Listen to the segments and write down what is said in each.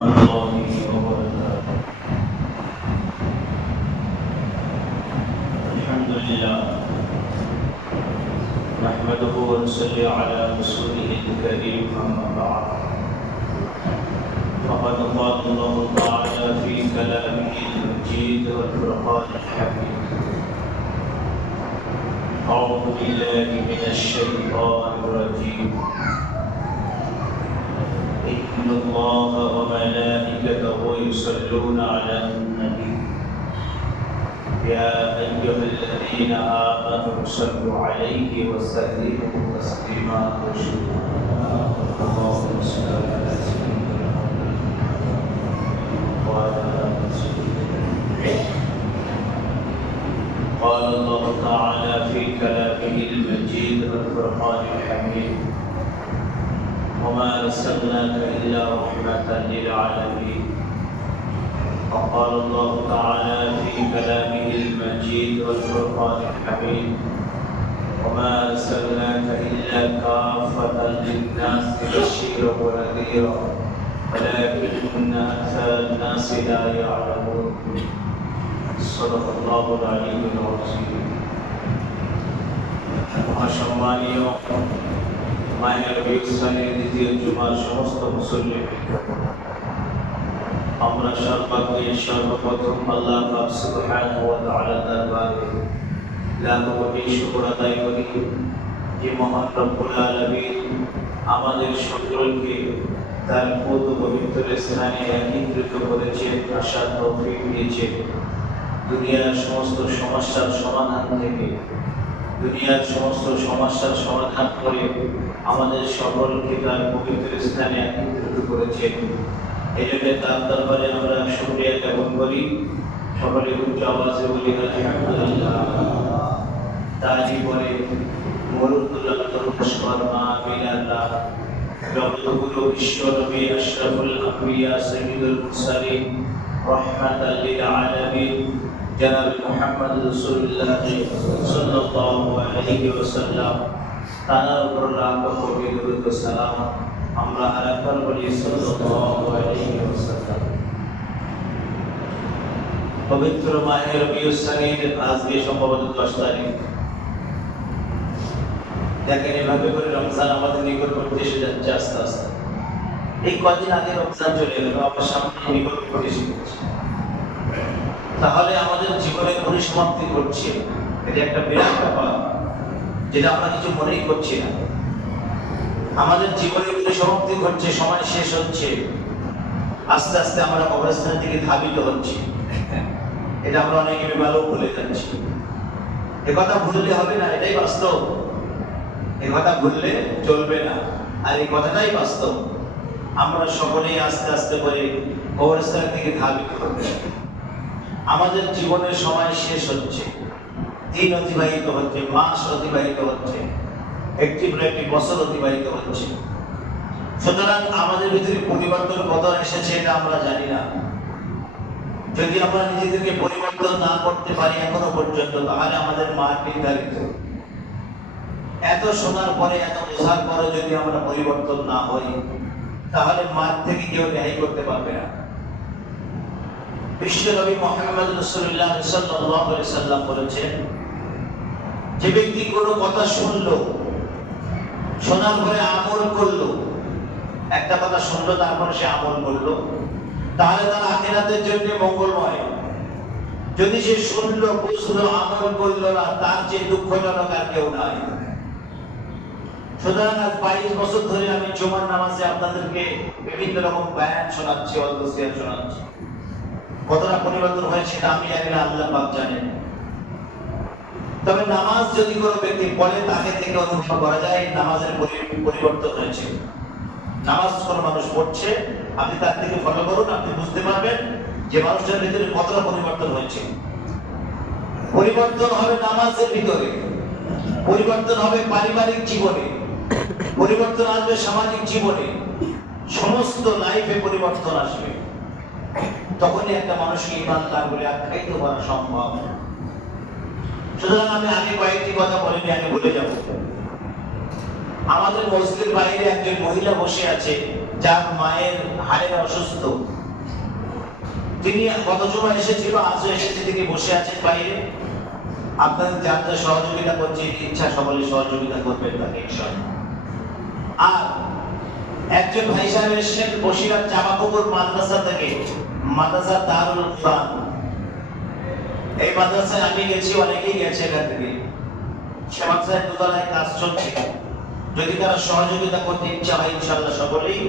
الله وبركاته. الحمد لله نحمده ونصلي على رسوله الكريم أما بعد فقد قال الله تعالى في كلامه المجيد والفرقان الحميد أعوذ بالله من الشيطان الرجيم إن الله وملائكته يصلون على النبي يا أيها الذين آمنوا صلوا عليه وسلموا تسليما اللهم صل على سيدنا محمد وعلى آل سيدنا. قال الله تعالى في كلامه المجيد والفرقان الحميد وما أرسلناك إلا رحمة للعالمين. وقال الله تعالى في كلامه المجيد والفرقان الحميد وما أرسلناك إلا كافة للناس بشيرا ونذيرا ولكن أكثر الناس لا يعلمون. صدق الله العلي العظيم. মহাসম্মানীয় মায়ের বিস্তারের দ্বিতীয় জুমার সমস্ত মুসল্লি আমরা সর্বাগ্রে সর্বপ্রথম আল্লাহ পাক সুবহানাহু ওয়া তাআলার দরবারে লাখ কোটি শুকর আদায় করি যে মহান রব্বুল আলামিন আমাদের সকলকে তার পবিত্র স্থানে একত্রিত করেছেন, আসার তৌফিক দিয়েছেন। দুনিয়ার সমস্ত সমস্যার সমাধান থেকে দুনিয়ার সমস্ত সমস্যার সমাধান করে আমাদের সকলকে তার পবিত্র স্থানে একত্রিত করেছেন। এই জন্য তার দরবারে আমরা শুকরিয়া জ্ঞাপন করি। সকলে উচ্চ আওয়াজে বলি আলহামদুলিল্লাহ। তারই পরে মরুদুল্লাহ তরুষ্কর মা বিল্লাহ জগৎগুরু বিশ্ব নবী আশরাফুল আম্বিয়া সাইয়্যিদুল মুরসালিন রাহমাতাল লিল আলামিন জনাব মুহাম্মদ রাসূলুল্লাহ সাল্লাল্লাহু আলাইহি ওয়াসাল্লাম তার উপর লাখ কোটি দরুদ ও সালাম আমরা আরেকবার বলি সাল্লাল্লাহু আলাইহি ওয়াসাল্লাম। পবিত্র মাহে রবিউল সানির আজকে সম্ভবত 10 তারিখ। দেখেন এভাবে করে রমজান আমাদের নিকটবর্তী এসে যাচ্ছে আস্তে আস্তে। এই কদিন আগে রমজান চলে গেল, আবার সামনে নিকটবর্তী এসে যাচ্ছে। তাহলে আমাদের জীবনের পরিসমাপ্তি ঘটছে। এটা একটা বিরাট ব্যাপার, যেটা আমরা কিছু মনেই করছি না। আমাদের জীবনের পরিসমাপ্তি ঘটছে, সময় শেষ হচ্ছে, আস্তে আস্তে আমরা কবরস্থানের দিকে ধাবিত হচ্ছি। এটা আমরা অনেকে ভালো ভুলে যাচ্ছি। একথা ভুললে হবে না, এটাই বাস্তব। একথা ভুললে চলবে না, আর এই কথাটাই বাস্তব। আমরা সকলেই আস্তে আস্তে করে কবরস্থানের দিকে ধাবিত হচ্ছি। আমাদের জীবনের সময় শেষ হচ্ছে, দিন অতিবাহিত হচ্ছে, মাস অতিবাহিত হচ্ছে, একটি বছর অতিবাহিত হচ্ছে। সুতরাং আমাদের ভিতরে পরিবর্তন কত এসেছে এটা আমরা জানি না। যদি আমরা নিজেদেরকে পরিবর্তন না করতে পারি এখনো পর্যন্ত, তাহলে আমাদের মার নির্ধারিত। এত শোনার পরে, এত বোঝার পরে যদি আমরা পরিবর্তন না হই, তাহলে মার থেকে কেউ ন্যায় করতে পারবে না। বিশ্ব নবী মুহাম্মদ রাসূলুল্লাহ সাল্লাল্লাহু আলাইহি সাল্লাম বলেছেন, যে ব্যক্তি কোনো কথা শুনলো, শোনার পরে আমল করলো, একটা কথা শুনলো তারপরে সে আমল করলো, তাহলে তার আখিরাতের জন্য মঙ্গলময়। যদি সে শুনলো, বুঝলো, আমল করলো না, তার যে দুঃখজনক আর কেউ নাই। সুতরাং আজ 22 বছর ধরে আমি জুমার নামাজে আপনাদেরকে বিভিন্ন রকম বয়ান শোনাচ্ছি, ওয়াজিব শোনাচ্ছি। কতটা পরিবর্তন হয়েছে সেটা আমি জানি না, আল্লাহ পাক জানেন। তবে নামাজ যদি কোনো ব্যক্তি পড়ে, তাকে থেকে অনুভব করা যায় নামাজের পরিবর্তন হয়েছে। নামাজ কোনো মানুষ পড়ছে, আপনি তার থেকে ফলো করুন, আপনি বুঝতে পারবেন যে মানুষটার ভিতরে কতটা পরিবর্তন হয়েছে। পরিবর্তন হবে নামাজের ভিতরে, পরিবর্তন হবে পারিবারিক জীবনে, পরিবর্তন আসবে সামাজিক জীবনে, সমস্ত লাইফে পরিবর্তন আসবে। তখনই একটা মানুষকে ইমানদার বলে আখ্যায়িত করা সম্ভব। সুতরাং আমি আগে কয়েকটি কথা বলিনি, আমি বলে যাব। আমাদের মসজিদের বাইরে একজন মহিলা বসে আছে, যার মায়ের হাড়ের অসুস্থ, তিনি গত জুমা এসেছিল, আজও এসেছে, তিনি বসে আছেন বাইরে। আপনাদের যারা সহযোগিতা করছে, ইচ্ছা সকলে সহযোগিতা করবেন তাকে ইনশাআল্লাহ। আর একজন ভাই সাহেব এসেছেন বসিরহাট চাঁপাপুকুর মাদ্রাসা থেকে, মাদ্রাসা দারুল কুরআন। এই মাদ্রাসায় আমি গেছি, অনেকেই গেছে এখান থেকে। সে মাদ্রাসায় দোতলায় কাজ চলছে, যদি তারা সহযোগিতা করতে ইচ্ছা হয় ইনশাআল্লাহ সকলেই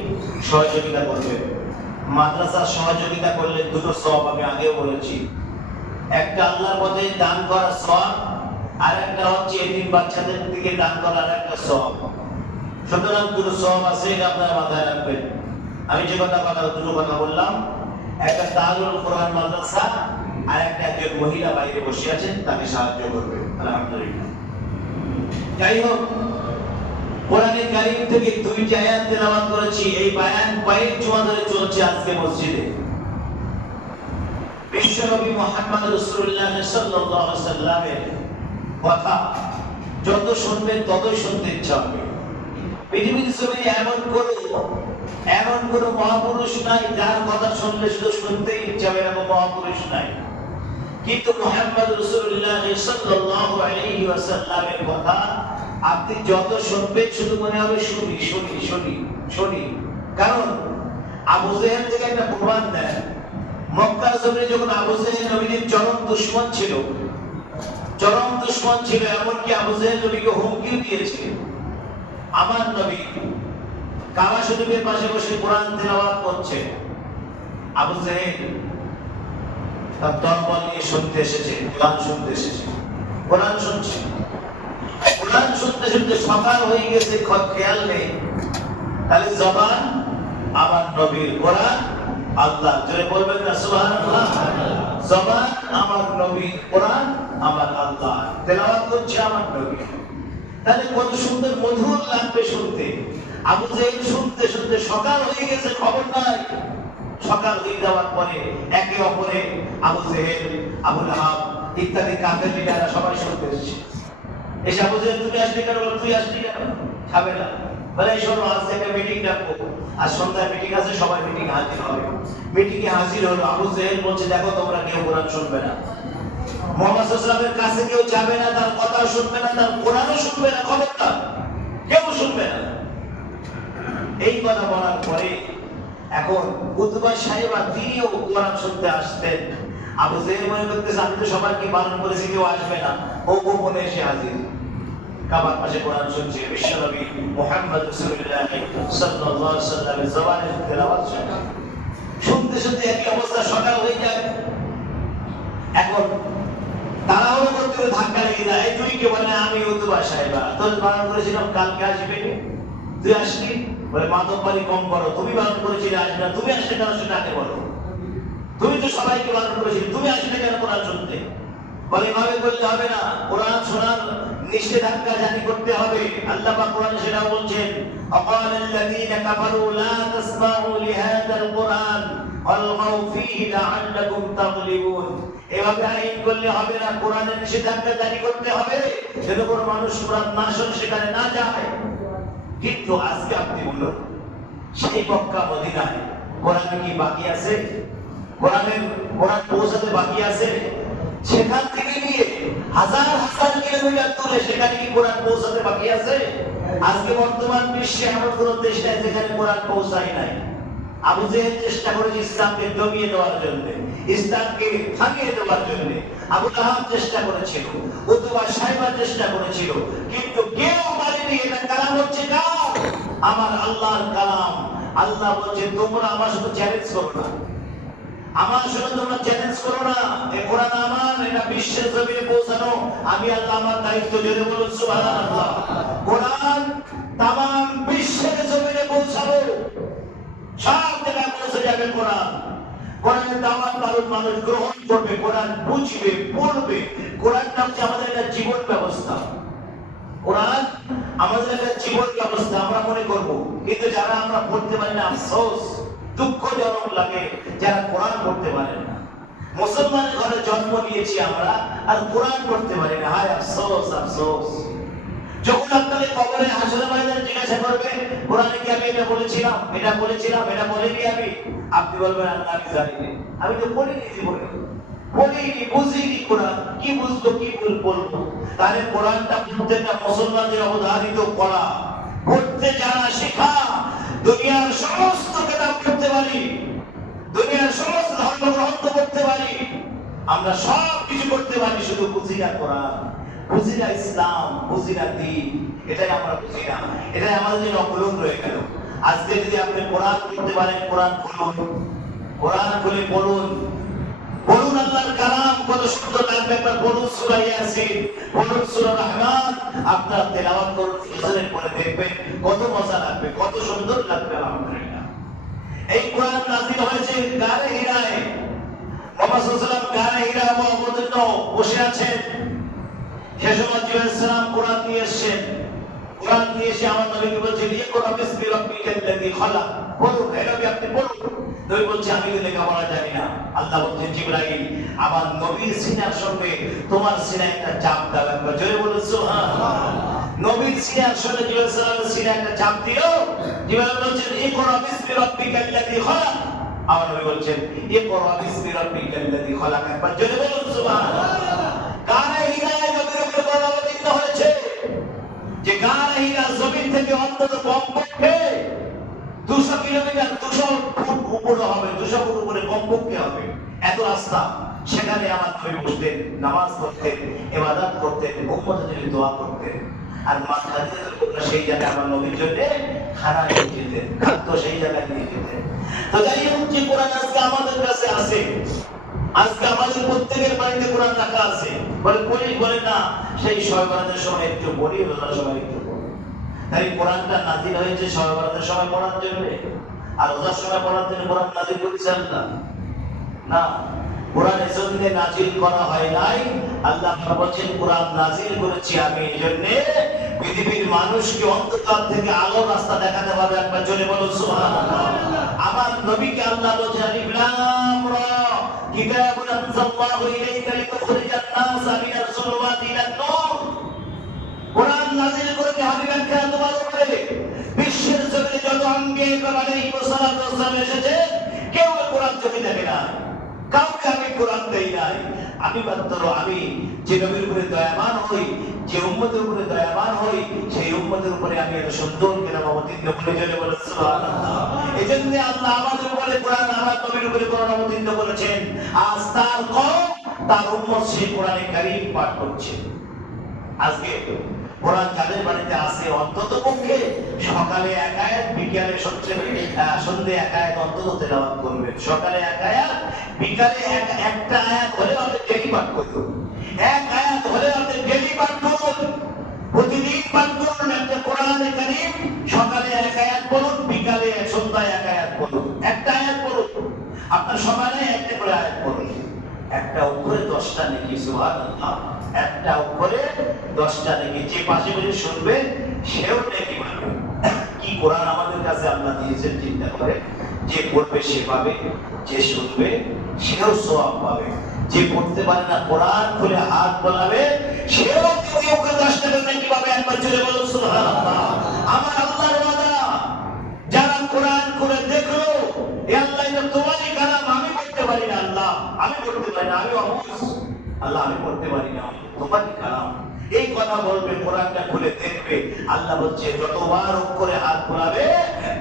সহযোগিতা করবে। মাদ্রাসার সহযোগিতা করলে দুটো সওয়াব আমি আগেও বলেছি, একটা আল্লাহর পথে দান করার সওয়াব, আর একটা হচ্ছে এতিম বাচ্চাদের দিকে দান করার একটা সওয়াব। সুতরাং দুটো সওয়াব আছে, এটা আপনারা মাথায় রাখবেন। আমি যে দুটো কথা বললাম, একটা দারুল কুরআন মাদ্রাসা, আর একটা একজন মহিলা বাইরে বসে আছেন, তাকে সাহায্য করবে। আলহামদুলিল্লাহ। যাই হোক, কোরআনে কারীম থেকে দুইটি আয়াত তেলাওয়াত করেছি। এই বায়ান কয়েক জুমা ধরে চলছে আজকে মসজিদে। বিশ্বনবী মুহাম্মদ রাসূলুল্লাহ সাল্লাল্লাহু আলাইহি ওয়াসাল্লামের কথা যত শুনবেন ততই শুনতে ইচ্ছা হবে। পৃথিবীর জমিনে এমন কোন মহাপুরুষ নাই যার কথা শুনলে শুধু শুনতেই ইচ্ছা হবে, এরকম মহাপুরুষ নাই। কিন্তু মুহাম্মদ রাসূলুল্লাহ সাল্লাল্লাহু আলাইহি ওয়াসাল্লামের কথা আপনি যত শুনবেন শুধু মনে হবে শুনি শুনি শুনি শুনি। কারণ আবু জেহেল থেকে একটা প্রমাণ দেন, মক্কার জমিনে যখন আবু জেহেল নবীর চরম দুশমন ছিল, এমনকি আবু জেহেল নবীকে হুমকিও দিয়েছিল। আমার নবী কাবা শরীফের পাশে বসে কোরআন তেলাওয়াত করছে, আবু জেহেল তার দলবল নিয়ে শুনতে এসেছে, কোরআন শুনতে এসেছে, কোরআন শুনছে। কোরআন শুনতে শুনতে সকাল হয়ে গেছে, খেয়াল নেই। তাহলে জবান আমার নবীর, কোরআন আল্লাহ, জোরে বলবেন না সুবহানাল্লাহ। জবান আমার নবীর, কোরআন আমার আল্লাহ, তেলাওয়াত করছে আমার নবী। তাহলে কত সুন্দর মধুর লাগবে শুনতে। আবু জেহেল শুনতে শুনতে সকাল হয়ে গেছে, খবর নাই। সকাল হয়ে যাওয়ার পরে একে অপরে আবু জেহেল, আবু লাহাব ইত্যাদি কাফের লিডাররা সবাই শুনতে এসেছে। এসে আবু জেহেল তুমি আসলি কেন? তুই আসলি কেন? খাবে না বলে, এই শোনো, আজ থেকে মিটিং ডাকবো, আজ সন্ধ্যায় মিটিং আছে, সবাই মিটিং হাজির হবে। মিটিংয়ে হাজির হলো। আবু জেহেল বলছে, দেখো তোমরা কেউ কোরআন শুনবে না, মুহাম্মদ সাল্লাল্লাহু আলাইহি ওয়াসাল্লামের কাছে কেউ যাবে না, তার কথা শুনবে না, তার কোরআনও শুনবে না, খবরদার কেউ শুনবে না। এই কথা বলার পরে এখন উতবা সাহেব তিনিও কোরআন শুনতে আসতেন। আবু জেহেল মনে করতেছে, আমি তো সবাইকে বারণ করেছি, কেউ আসবে না, ও গোপনে এসে হাজির, কাবার পাশে কোরআন শুনছে। বিশ্বনবী মুহাম্মদ রাসূলুল্লাহ সাল্লাল্লাহু আলাইহি ওয়াসাল্লামের জবানের তেলাওয়াত শুনছে। শুনতে শুনতে একই অবস্থা, সকাল হয়ে যায়। এখন তাড়াহুড়ো করতে ধাক্কা লেগে যায়। তুই কে? বলে, আমি উতবা সাহেব, তোর বারণ করেছিলাম কালকে আসবে, তুই আসলি। বলে, মাতব্বরি কম করো, তুমি বারণ করেছিলে আসবে না, তুমি আসলে কেন সেটা আগে বলো। তুমি তো সবাইকে বারণ করেছিলে, তুমি আসলে কেন কোরআন শুনতে? বলে, এভাবে করলে হবে না, কোরআন শোনার নিষেধাজ্ঞা জারি করতে হবে। আল্লাহ পাক কোরআনে সেটা বলছেন, আকালাল্লাযীনা কাফারু লা তাসমাউ লিহাযাল কুরআন ওয়ালগাউ ফীহি লাআল্লাকুম তাগলিবুন। এভাবে আইন করলে হবে না, কোরআনের নিষেধাজ্ঞা জারি করতে হবে, যেন কোনো মানুষ কোরআন না শুনে সেখানে না যায়। কিন্তু আজকে আপনি বলুন, সেই মক্কা মদিনায় কোরআন কি বাকি আছে? কোরআন পৌঁছাতে বাকি আছে? সেখান থেকে নিয়ে হাজার হাজার কিলোমিটার দূরে সেখানে কি কোরআন পৌঁছাতে বাকি আছে? আজকে বর্তমান বিশ্বে এমন কোন দেশ নাই যেখানে কোরআন পৌঁছায় নাই। আবু জেহেল চেষ্টা করেছে ইসলামকে দমিয়ে দেওয়ার জন্য, ইসলামকে থামিয়ে দেওয়ার জন্য। আবু লাহাব চেষ্টা করেছিল, উতবা সাইবা চেষ্টা করেছিল, কিন্তু কেউ পারেনি। এটা কালাম হচ্ছে কালাম, আমার আল্লাহর কালাম। আল্লাহ বলছে, তোমরা আমার সাথে চ্যালেঞ্জ করো না, আমার সাথে তোমরা চ্যালেঞ্জ করো না। এই কোরআন আমার, এটা বিশ্বের জমিনে পৌঁছানো আমি আল্লাহ, আমার দায়িত্ব। যদি বলুন সুবহানাল্লাহ। কোরআন তামাম বিশ্বের জমিনে পৌঁছাবো, সব জায়গায় পৌঁছে যাবে কোরআন। কোরআনের দাওয়াত মানুষ গ্রহণ করবে, কোরআন বুঝবে, পড়বে। কোরআনটা হচ্ছে আমাদের একটা জীবন ব্যবস্থা। কোরআন আমাদের একটা জীবন ব্যবস্থা আমরা মনে করব, কিন্তু যারা আমরা পড়তে পারি না, আফসোস, দুঃখজনক লাগে যারা কোরআন পড়তে পারে না। মুসলমানের ঘরে জন্ম নিয়েছি আমরা, আর কোরআন পড়তে পারি না, হায় আফসোস আফসোস। যখন আপনাকে কবরে হাসরের ময়দানে জিজ্ঞাসা করবে কোরআনে কি আমি এটা বলেছিলাম, এটা বলিনি আমি, আপনি বলবেন আল্লাহ আমি জানি না, আমি তো বলিনি জীবনে, বলিনি, বুঝিনি কোরআন, কি বুঝবো কি বলবো। তাহলে কোরআনটা প্রত্যেকটা মুসলমানদের অবধারিত করা, পড়তে জানা শেখা। দুনিয়ার সমস্ত কিতাব পড়তে পারি, দুনিয়ার সমস্ত ধর্মগ্রন্থ পড়তে পারি, আমরা সব কিছু করতে পারি, শুধু বুঝি না কোরআন, বুঝি না ইসলাম, বুঝি না দ্বীন, এটাই আমরা বুঝি না, এটাই আমাদের জন্য অকলন রয়ে গেল। আজকে যদি আপনি কোরআন পড়তে পারেন, কোরআন খুলুন, কোরআন খুলে পড়ুন, বলুন আল্লাহর কালাম কত সুন্দর লাগবে, একবার বলুন সূরা ইয়াসিন, বলুন সূরা রহমান, আপনারা তেলাওয়াত করুন, ফজরের পরে দেখবেন কত মজা লাগবে, কত সুন্দর লাগবে। আলহামদুলিল্লাহ, এই কোরআন নাযিল হয়েছে গারে হিরায়, মুহাম্মদ সাল্লাল্লাহু আলাইহি ওয়াসাল্লাম গারে হিরা অবতীর্ণ বসে আছেন। সে সময় জিবরাইল আলাইহিস সালাম কোরআন নিয়ে এসেছেন, কোরআন নিয়ে এসে আমার নবীকে বলছেন ইকরা বিসমি রাব্বিকাল্লাযী খালাক, বলুন হে নবী আপনি বলুন। নবী বলছে আমি তো লেখাপড়া জানি না। আল্লাহ বলছেন জিবরাইল আমার নবীর সিনার সঙ্গে তোমার সিনায় একটা চাপ দাও, একবার জোরে বলুন সুবহানাল্লাহ। নবীর সিনার সঙ্গে জিবরাইল আলাইহিস সালামের সিনায় একটা চাপ দিল, জিবরাইল বলছেন ইকরা বিসমি রাব্বিকাল্লাযী খালাক, আমার নবী বলছেন ইকরা বিসমি রাব্বিকাল্লাযী খালাক, একবার জোরে বলুন সুবহানাল্লাহ। গারে হিরায় নবীর উপরে অবতীর্ণ হয়েছে, যে গারে হিরা জমিন থেকে অন্তত কমপক্ষে 200 কিলোমিটার, 200 ফুট উপরে হবে, 200 ফুট উপরে কমপক্ষে হবে, এত রাস্তা। সেখানে আমার নবী বসতেন, নামাজ পড়তেন, ইবাদত করতেন, উম্মতের জন্য দোয়া করতেন। আর মা খাদিজা সেই জায়গায় আমার নবীর জন্য খানা নিয়ে যেতেন, খাদ্য সেই জায়গায় নিয়ে যেতেন। তো যাই হোক, যে কোরআন আজকে আমাদের কাছে আছে, আজকে আমাদের প্রত্যেকের বাড়িতে কোরআন রাখা আছে, বলে না সেই শবে বরাতের সময় একটু পড়ি, রোজার সময় একটু পড়ি। তাই কোরআনটা নাযিল হয়েছে শবে বরাতের সময় পড়ার জন্য, আর রোজার সময় পড়ার জন্য কোরআন নাযিল করেছে আল্লাহ না, কোরআন এজন্য নাযিল করা হয় নাই। আল্লাহ বলেছেন কোরআন নাযিল করেছি আমি এই জন্য পৃথিবীর মানুষকে অন্ধকার থেকে আলোর রাস্তা দেখাতে পারবে, একবার জোরে বলুন সুবহানাল্লাহ। আমার নবীকে আল্লাহ বলেছেন আলিফ লাম রা কিতাবুন আনজালনাহু ইলাইকা লিতুখরিজান নাসা মিনাজ যুলুমাতি ইলান নূর। কোরআন নাযিল করেছে হাবিবের খেয়াল তোমার উপরে, বিশ্বের জমিনে যত আম্বিয়া আলাইহিস সালাম এসেছে, কেউ কোরআন চোখে দেখে না, কাউকে আমি কোরআন দেই নাই। আমি মাত্র আমি যে নবীর উপরে দয়াবান হই, যে উম্মতের উপরে দয়াবান হই, সেই উম্মতের উপরে আমি এত সুন্দর কিনা অবতীর্ণ করে জেনে বলে সুবহানাল্লাহ। এজন্য আল্লাহ আমাদের উপরে কোরআন, আমার নবীর উপরে কোরআন অবতীর্ণ করেছেন। আজ তার কওম, তার উম্মত সেই কোরআনে কারীম পাঠ করছে। আজকে কোরআন যাদের বাড়িতে আছে অন্তত পক্ষে সকালে এক আয়াত, বিকালে সন্ধ্যে এক আয়াত অন্তত তেলাওয়াত করবেন। সকালে এক আয়াত, বিকালে একটা আয়াত হলে আপনি ডেইলি পাঠ করুন, এক আয়াত হলে আপনি ডেইলি পাঠ করুন, প্রতিদিন পাঠ করুন একটা কোরআনে কারীম। সকালে এক আয়াত পড়ুন, বিকালে সন্ধ্যায় এক আয়াত পড়ুন, একটা আয়াত পড়ুন, আপনার সকালে একটা করে আয়াত পড়ুন, একটা উপরে 10টা নেকি, সুবহানাল্লাহ, একটা উপরে 10টা নেকি। যে পাশে বসে শুনবে সেও নেকি পাবে। কি কোরআন আমাদের কাছে আল্লাহ দিয়েছেন চিন্তা করে, যে পড়বে সে পাবে, যে শুনবে সেও সওয়াব পাবে, যে পড়তে পারে না কোরআন খুলে হাত বাড়াবে সেও ওকে 10টা নেকি পাবে, একবার জোরে বলুন সুবহানাল্লাহ। আমার আল্লাহর ওয়াদা, যারা কোরআন করে দেখলো এ আল্লাহ এটা তোমারই কালাম, আমি পড়তে পারি না, আল্লাহ আমি পড়তে পারি না, আমি অবুঝ, আল্লাহ আমি পড়তে পারি না, তোমারই কালাম, এই কথা বলবে, কোরআনটা খুলে দেখবে। আল্লাহ বলছে যতবার অক্ষরে হাত ঘোরাবে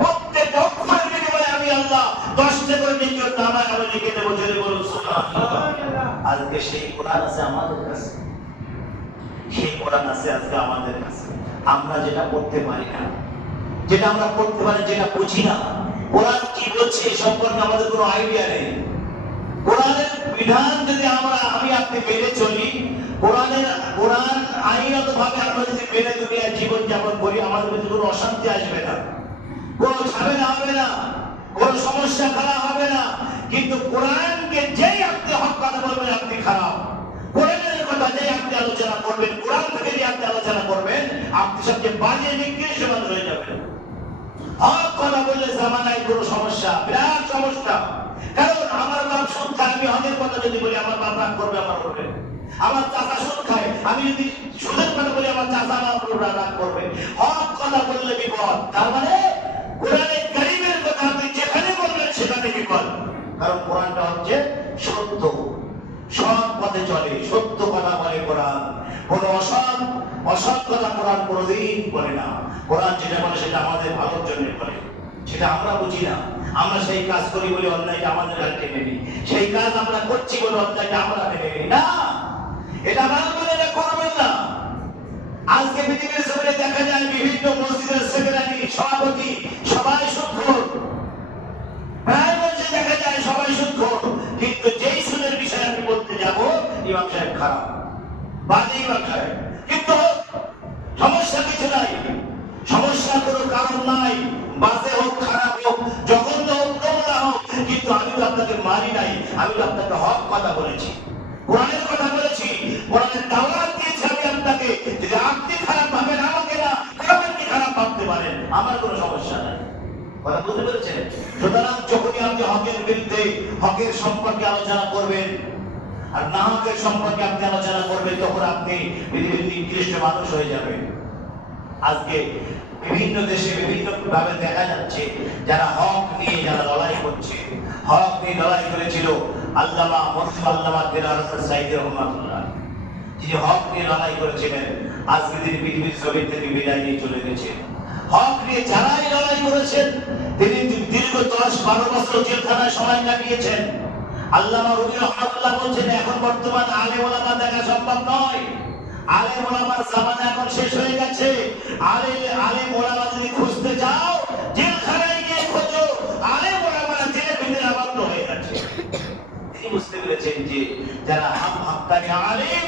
প্রত্যেকটা অক্ষরের বিনিময়ে আমি আল্লাহ 10টা করে নিয়ত নামায় আমি লিখে দেব, জোরে বলুন সুবহানাল্লাহ। আজকে সেই কোরআন আছে আমাদের কাছে, সেই কোরআন আছে আজকে আমাদের কাছে। আমরা যেটা পড়তে পারি না, যেটা আমরা পড়তে পারি, যেটা বুঝি না, কোরআন কি বলছে এই সম্পর্কে আমাদের কোনো আইডিয়া নেই। কোরআনের বিধান যদি আমি আপনি মেনে চলি, কোরআন আইনত ভাবে আমরা যদি মেনে দুনিয়ায় জীবন যাপন করি, আমাদের মধ্যে কোনো অশান্তি আসবে না, কোনো ঝামেলা হবে না, কোনো সমস্যা খারাপ হবে না। কিন্তু কোরআনকে যেই আপনি হক কথা বলবেন আপনি খারাপ, কোরআনের কথা যেই আপনি আলোচনা করবেন, কোরআন থেকে যে আপনি আলোচনা করবেন, আপনি সবচেয়ে বাজে নিকৃষ্ট মানুষ হয়ে যাবেন। হক কথা বললে জামানায় কোনো সমস্যা, বিরাট সমস্যা। কারণ আমার বাপ সন্তান, আমি হকের কথা যদি বলি আমার বাপ রাগ করবে আমার উপরে, আমার চাচা সুদ খায়, আমি যদি সুদের কথা বলি আমার চাচা আমার উপর রাগ করবে। হক কথা বললে বিপদ। তার মানে কোরআনে কারীমের কথা আপনি যেখানে বলবেন সেখানে বিপদ। কারণ কোরআনটা হচ্ছে সত্য, সৎ পথে চলে, সত্য কথা বলে কোরআন। কোন অসৎ কথা কোরআন কোনোদিন বলে না। কোরআন যেটা বলে সেটা আমাদের ভালোর জন্য বলে, সেটা আমরা বুঝি না। আমরা সেই কাজ করি বলে অন্যায়টা আমাদের হাতে নেই, সেই কাজ আমরা করছি বলে অন্যায়টা আমরা মেনে নিই না। এটা মানবেন, এটা করবেন না। আজকে পৃথিবীর জমিনে দেখা যায় বিভিন্ন মসজিদের সেক্রেটারি, সভাপতি সবাই সুদখোর, প্রায় মসজিদে দেখা যায় সবাই সুদখোর। কিন্তু যেই সুদের বিষয়ে আমি বলতে যাব, ইমাম সাহেব খারাপ, বাজে ইমাম সাহেব। কিন্তু সমস্যা কিছু নাই, সমস্যা কোনো কারণ নাই। বাজে হোক, খারাপ হোক, জঘন্য হোক, নোংরা হোক, কিন্তু আমি তো আপনাকে মারি নাই, আমি তো আপনাকে হক কথা বলেছি, কোরআনের কথা বলেছি, কোরআনের দাওয়াত দিয়েছি আমি আপনাকে। যদি আপনি খারাপ ভাবেন আমাকে না, কোরআন কি খারাপ ভাবতে পারেন, আমার কোনো সমস্যা নাই। কথা বুঝতে পেরেছেন? সুতরাং যখনই আপনি হকের বিরুদ্ধে, হকের সম্পর্কে আলোচনা করবেন আর না হকের সম্পর্কে আপনি আলোচনা করবেন, তখন আপনি পৃথিবীর নিকৃষ্ট মানুষ হয়ে যাবেন। আজকে বিভিন্ন দেশে বিভিন্ন ভাবে দেখা যাচ্ছে যারা হক নিয়ে যারা লড়াই করছে, হক নিয়ে লড়াই করেছিল আল্লামা মুফতি আল্লামা দিলাওয়ার সাইদি রহমাতুল্লাহ, যিনি হক নিয়ে লড়াই করেছিলেন, আজকে তিনি পৃথিবীর জমিন থেকে বিদায় নিয়ে চলে গেছেন। হক নিয়ে যারাই লড়াই করেছেন তিনি দীর্ঘ 10-12 বছর জেলখানায় সময় কাটিয়েছেন। আল্লামা রুমি রহমাতুল্লাহ বলছেন, এখন বর্তমান আলেম ওলামা দেখা সম্ভব নয়, আলেম ওলামার জামানা এখন শেষ হয়ে গেছে। আলেম ওলামা যদি খুঁজতে যাও জেলখানায় গিয়ে খোঁজো, আলেম ওলামারা জেলের ভিতরে আবদ্ধ হয়ে গেছে। তিনি বুঝতে পেরেছেন যে যারা হাক্কানি আলেম,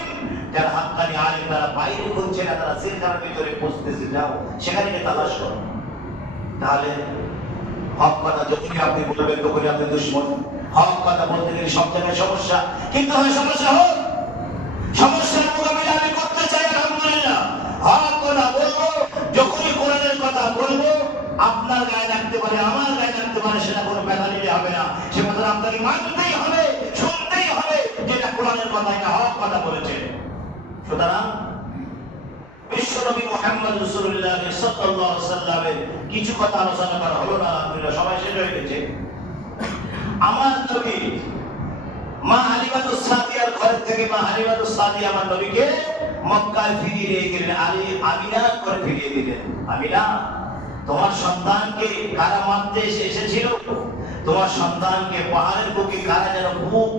যারা হাক্কানি আলেম তারা বাইরে খুঁজছে না, তারা জেলখানার ভিতরে খুঁজতেছে, যাও সেখানে গিয়ে তালাশ করো। তাহলে হক কথা যখনই আপনি বলবেন তখনই আপনি দুশ্মন। হক কথা বলতে গেলে সব জায়গায় সমস্যা, কিন্তু হয় সমস্যা হোক, সমস্যার মোকাবিলা আমি করতে চাই আলহামদুলিল্লাহ। হক কথা বলবো, যখনই কোরআনের কথা বলবো, আপনার গায়ে লাগতে পারে, আমার গায়ে লাগতে পারে, সেটা কোনো ব্যথা নিতে হবে না, সে কথা আপনাকে মানতেই হবে, শুনতেই হবে, যেটা কোরআনের কথা, এটা হক কথা বলেছে। সুতরাং বিশ্বনবী মুহাম্মদ রাসূলুল্লাহ সাল্লাল্লাহু আলাইহি ওয়াসাল্লামের কিছু কথা আলোচনা করা হলো না, আলহামদুলিল্লাহ সময় শেষ হয়ে গেছে। আমার নবী মা হালিমাতুস সাদিয়ার ঘর থেকে মা হালিমাতুস সাদিয়া আমার নবীকে মক্কায় ফিরিয়ে নিয়ে গেলেন, আমিনা করে ফিরিয়ে দিলেন। আমিনা, তোমার সন্তানকে কারা মারতে এসেছিল, তোমার সন্তানকে পাহাড়ের বুকে কারা যেন বুক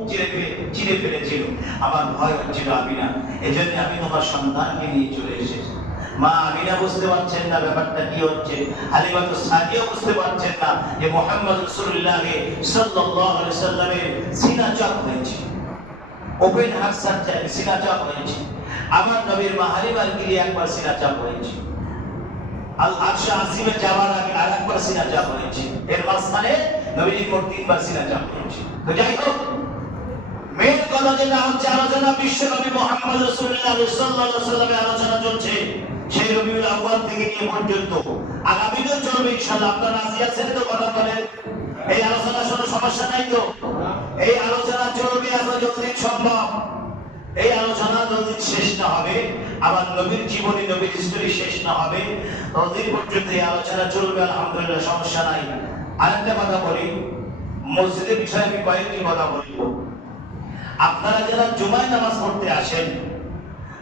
চিরে ফেলেছিল, আমার ভয় হচ্ছিল আমিনা, এজন্য আমি তোমার সন্তানকে নিয়ে চলে এসেছি। মা আমিনা বুঝতে পারছেন না ব্যাপারটা কি হচ্ছে, হালিমাতুস সাদিয়া বুঝতে পারছেন না যে মুহাম্মদ রাসূলুল্লাহ সাল্লাল্লাহু আলাইহি ওয়াসাল্লামের সিনা চাপ হয়েছে, ওপেন হার্ট সার্জারি, সিনা চাপ হয়েছে। আমার নবীর মা হালিমার গিয়ে একবার সিনা চাপ হয়েছে, আল আরশে আজিমে যাওয়ার আগে আরেকবার সিনা চাপ হয়েছে, এর মাঝখানে নবীর মোট 3 বার সিনা চাপ হয়েছে। তো যাই হোক, মেন কথা যেটা হচ্ছে আলোচনা বিশ্ব নবী মুহাম্মদ রাসূলুল্লাহ সাল্লাল্লাহু আলাইহি ওয়াসাল্লামের আলোচনা চলছে, সেই রবিউল আউয়াল থেকে নিয়ে পর্যন্ত আগামীতেও চলবে ইনশাআল্লাহ। আপনারা রাজি আছেন তো? কথা বলেন। এই আলোচনা শুনে সমস্যা নাই তো? এই আলোচনা চলবে এখন যতদিন সম্ভব। এই আলোচনা যতদিন শেষ না হবে, আবার নবীর জীবনী, নবীর হিস্টোরি শেষ না হবে, ততদিন পর্যন্ত এই আলোচনা চলবে, আলহামদুলিল্লাহ সমস্যা নাই। আরেকটা কথা বলি, মসজিদের বিষয়ে আমি কয়েকটি কথা বলব। আপনারা যারা জুমায় নামাজ পড়তে আসেন,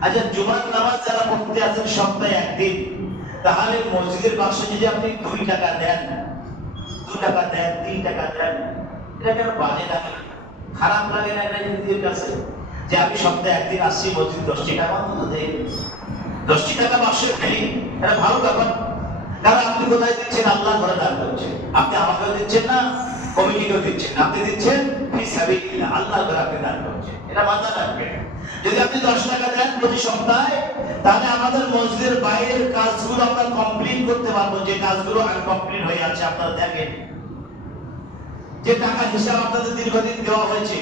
আচ্ছা জুমার নামাজ যারা পড়তে আসেন সপ্তাহে একদিন, তাহলে মসজিদের পাশে যদি আপনি 2 টাকা দেন, 2 টাকা দেন, 3 টাকা দেন, এটা কেন বাজে লাগে, খারাপ লাগে না? এটা নিজের কাছে যে আমি সপ্তাহে একদিন আসছি, মসজিদ 10 টাকা মতো দেই, 10 টাকা বাক্সে ফেলি, এটা ভালো ব্যাপার। কারণ আপনি কোথায় দিচ্ছেন? আল্লাহ ঘরে দান করছেন, আপনি আমাকেও দিচ্ছেন না, কমিটিকেও দিচ্ছেন, আপনি দিচ্ছেন ফি সাবিলিল্লাহ, আল্লাহ ঘরে আপনি দান করছেন, এটা মাথায় রাখবেন। যদি আপনি 10 টাকা দেন প্রতি সপ্তাহে, তাহলে আমাদের মসজিদের বাইরের কাজগুলো আমরা কমপ্লিট করতে পারবো, যে কাজগুলো আনকমপ্লিট হয়ে আছে। আপনারা দেখেন যে টাকা হিসাব আপনাদের দীর্ঘদিন দেওয়া হয়েছে,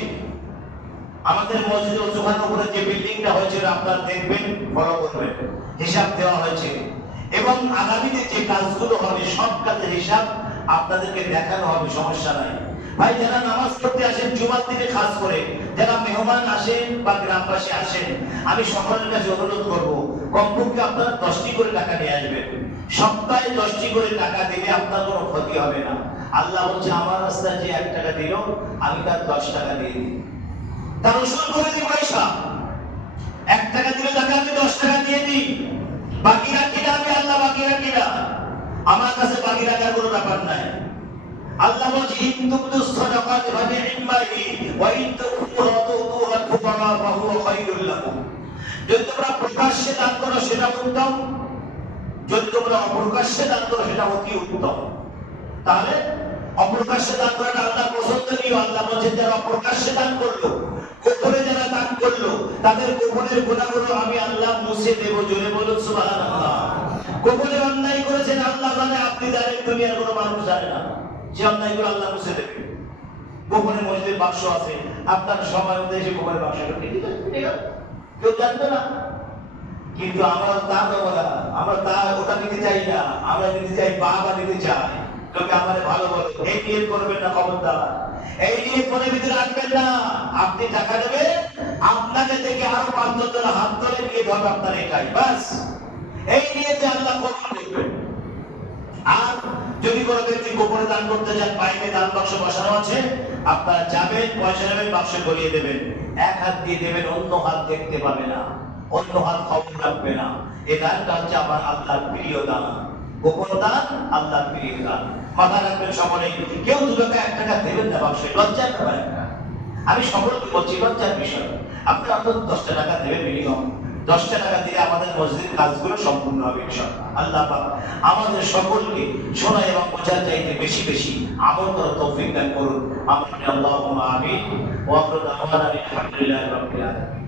আমাদের মসজিদের ওজুখানার উপরে যে বিল্ডিংটা হয়েছিল আপনারা দেখবেন, ফলো করবেন, হিসাব দেওয়া হয়েছে। এবং আগামীতে যে কাজগুলো হবে সব কাজের হিসাব আপনাদেরকে দেখানো হবে, সমস্যা নাই। ভাই যারা নামাজ পড়তে আসেন জুমার দিনে খাস করে, যারা মেহমান আসেন বা গ্রামবাসী আসেন, আমি সকলের কাছে অনুরোধ করব কমপক্ষে আপনারা 10টি করে টাকা নিয়ে আসবেন। সপ্তাহে 10টি করে টাকা দিলে আপনার কোনো ক্ষতি হবে না। আল্লাহ বলছে আমার রাস্তায় যে 1 টাকা দিল আমি তার 10 টাকা দিয়ে দিই, তার উসুল করে দিই পয়সা। 1 টাকা দিলে তাকে আমি 10 টাকা দিয়ে দিই, বাকি রাখি না আমি, আল্লাহ বাকি রাখি না, আমার কাছে বাকি রাখার কোনো ব্যাপার নাই। আল্লাহ বলছে ইনতুবদু সাদাকাতি ফানি'মাহি ওয়া ইনতুখফুহা তু'তুহা ফুকারা ফাহুয়া খায়রুল লাকুম। যদি তোমরা প্রকাশ্যে দান করো সেটা উত্তম, যদি তোমরা অপ্রকাশ্যে দান করো সেটা অতি উত্তম। তাহলে অপ্রকাশ্যে দান করাটা আল্লাহ পছন্দনীয়। আল্লাহ বলছেন যারা অপ্রকাশ্যে দান করলো, গোপনে যারা দান করলো, তাদের গোপনের গুনাহগুলো আমি আল্লাহ মুছে দেব। জোরে বলুন সুবহানাল্লাহ। গোপনে অন্যায় করেছেন আল্লাহ জানে, আপনি জানেন, দুনিয়ার কোনো মানুষ জানে না। যে অন্যায়গুলো আল্লাহ মুছে দেবে। গোপনে মসজিদের বাক্স আছে, আপনার সময় মধ্যে এসে গোপনে বাক্সটা ঠিক আছে, কেউ জানবে না। কিন্তু আমরা তা দেবো না, আমরা তা ওটা নিতে চাই না, আমরা নিতে চাই বাবা নিতে চাই। লোকে আমাদের ভালো বলে, এই নিয়ে করবেন না, খবরদার এই নিয়ে মনের ভিতরে রাখবেন না। আপনি টাকা দেবেন, আপনাকে দেখে আরো 5-10 জন হাত ধরে নিয়ে ধরবে আপনার এটাই বাস। এই নিয়ে যে আল্লাহ কবুল করবেন। আর যদি কোনো ব্যক্তি গোপনে দান করতে চান, বাইরে দান বাক্স বসানো আছে, আপনারা যাবেন, পয়সা নেবেন, বাক্সে গলিয়ে দেবেন, 1 হাত দিয়ে দেবেন, অন্য হাত দেখতে পাবে না, অন্য হাত খবর রাখবে না। এই দানটা হচ্ছে আমার আল্লাহর প্রিয় দান। গোপন দান আল্লাহর প্রিয় দান। মাথা রাখবেন সকলেই, কেউ 2 টাকা 1 টাকা দেবেন না বাক্সে, লজ্জার ব্যাপার একটা। আমি সকলকে বলছি লজ্জার বিষয়। আপনি অন্তত 10 টাকা দেবেন মিনিমাম। 10 টাকা দিলে আমাদের মসজিদের কাজগুলো সম্পূর্ণ হবে ইনশাআল্লাহ। আল্লাহ পাক আমাদের সকলকে শোনা এবং বোঝার চাইতে বেশি বেশি আমল করার তৌফিক দান করুন। আমিন। আল্লাহুম্মা আমিন। ওয়া আখিরু দাওয়ানা আলহামদুলিল্লাহি রাব্বিল আলামিন।